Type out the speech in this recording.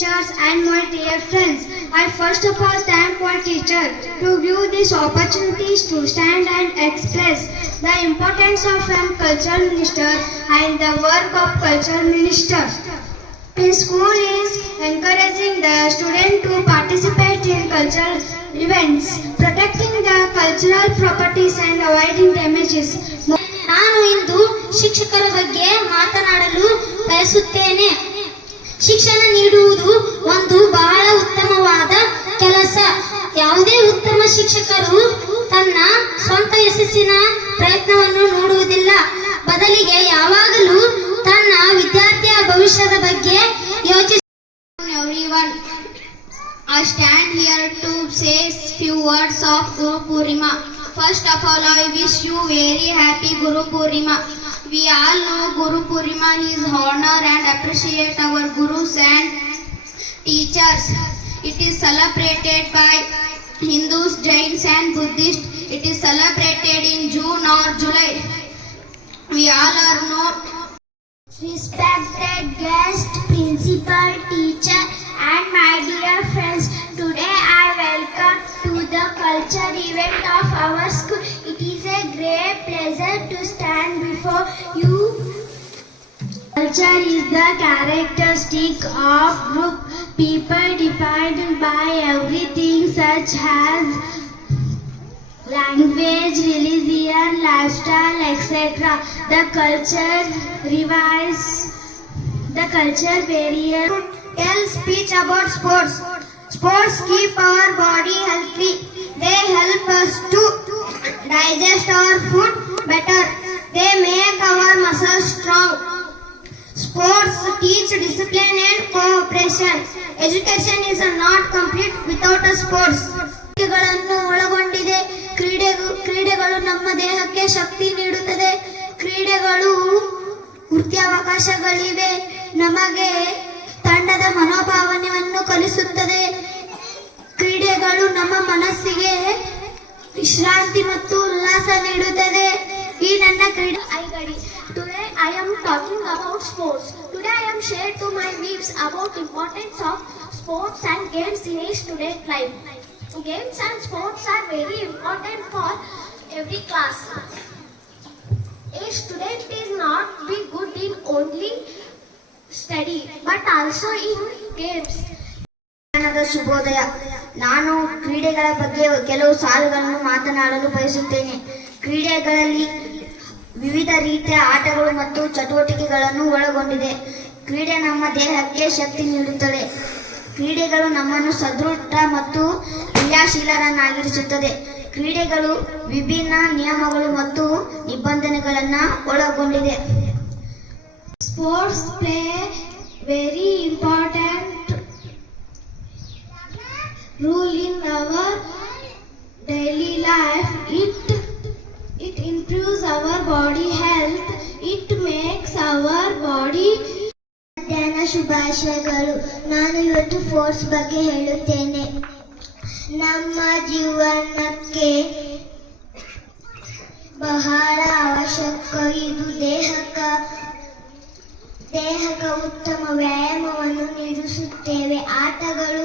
teachers and my dear friends. I first of all thank my teacher to give this opportunities to stand and express the importance of a cultural minister and the work of cultural minister. In school is encouraging the student to participate in cultural events, protecting the cultural properties and avoiding damages. ನಾನು ಇಂದು ಶಿಕ್ಷಕರ ಬಗ್ಗೆ ಮಾತನಾಡಲು ಬಯಸುತ್ತೇನೆ. ಶಿಕ್ಷಣ ನೀಡುವುದು ಒಂದು ಬಹಳ ಉತ್ತಮವಾದ ಕೆಲಸ. ಯಾವುದೇ ಉತ್ತಮ ಶಿಕ್ಷಕರು ತನ್ನ ಸ್ವಂತ ಯಶಸ್ಸಿನ ಪ್ರಯತ್ನವನ್ನು ನೋಡುವುದಿಲ್ಲ, ಬದಲಿಗೆ ಯಾವಾಗಲೂ ತನ್ನ ವಿದ್ಯಾರ್ಥಿಯ ಭವಿಷ್ಯದ ಬಗ್ಗೆ ಯೋಚಿಸುತ್ತಾರೆ. Everyone, I stand here to say few words of Guru Purnima. First of all, I wish you very happy Guru Purnima. We all know Guru Purnima is honor and appreciate our gurus and teachers. It is celebrated by Hindus, Jains and Buddhists. It is celebrated in June or July. We all are know. Respected guest, principal, teacher and my dear friends, today I welcome to the culture event of our school. It is a great pleasure to stand before you. Culture is the characteristic of group people defined by everything such as language, religion, lifestyle, etc. The culture revives the culture barrier. Tell speech about sports. Sports keep our body healthy. They help us to digest our food better. They make our muscles strong. Sports teach discipline and cooperation. Education is not complete without a sports. ಗಳನ್ನು ಒಳಗೊಂಡಿದೆ. ಕ್ರೀಡೆಗಳು ನಮ್ಮ ದೇಹಕ್ಕೆ ಶಕ್ತಿ ನೀಡುತ್ತದೆ. ಕ್ರೀಡೆಗಳು ವೃತ್ತಿಯವಕಾಶಗಳಿವೆ. ನಮಗೆ ತಂಡದ ಮನೋಭಾವನೆಯನ್ನು ಕಲಿಸುತ್ತದೆ. ಕ್ರೀಡೆಗಳು ನಮ್ಮ ಮನಸ್ಸಿಗೆ ವಿಶ್ರಾಂತಿ ಮತ್ತು ಉಲ್ಲಾಸ ನೀಡುತ್ತದೆ. ಈ ನನ್ನ ಕ್ರೀಡೆ ಐಗಡಿ. Today I am talking about sports. Today I am share to my views about importance of sports and games in a student life. Games and sports are very important for every class. A student is not be good in only study but also in games. ಶುಭೋದಯ. ನಾನು ಕ್ರೀಡೆಗಳ ಬಗ್ಗೆ ಕೆಲವು ಸಾಲುಗಳನ್ನು ಮಾತನಾಡಲು ಬಯಸುತ್ತೇನೆ. ಕ್ರೀಡೆಗಳಲ್ಲಿ ವಿವಿಧ ರೀತಿಯ ಆಟಗಳು ಮತ್ತು ಚಟುವಟಿಕೆಗಳನ್ನು ಒಳಗೊಂಡಿದೆ. ಕ್ರೀಡೆ ನಮ್ಮ ದೇಹಕ್ಕೆ ಶಕ್ತಿ ನೀಡುತ್ತದೆ. ಕ್ರೀಡೆಗಳು ನಮ್ಮನ್ನು ಸದೃಢ ಮತ್ತು ಕ್ರಿಯಾಶೀಲರನ್ನಾಗಿರಿಸುತ್ತದೆ. ಕ್ರೀಡೆಗಳು ವಿಭಿನ್ನ ನಿಯಮಗಳು ಮತ್ತು ನಿಬಂಧನೆಗಳನ್ನು ಒಳಗೊಂಡಿದೆ. Sports play very important role in our daily life. It improves our body health. It makes our body. ಮಧ್ಯಾಹ್ನ ಶುಭಾಶಯಗಳು. ನಾನು ಇವತ್ತು ಸ್ಪೋರ್ಟ್ಸ್ ಬಗ್ಗೆ ಹೇಳುತ್ತೇನೆ. ನಮ್ಮ ಜೀವನಕ್ಕೆ ಬಹಳ ಅವಶ್ಯಕ. ಇದು ದೇಹಕ್ಕೆ ಉತ್ತಮ ವ್ಯಾಯಾಮವನ್ನು ನೀಡಿಸುತ್ತೇವೆ. ಆಟಗಳು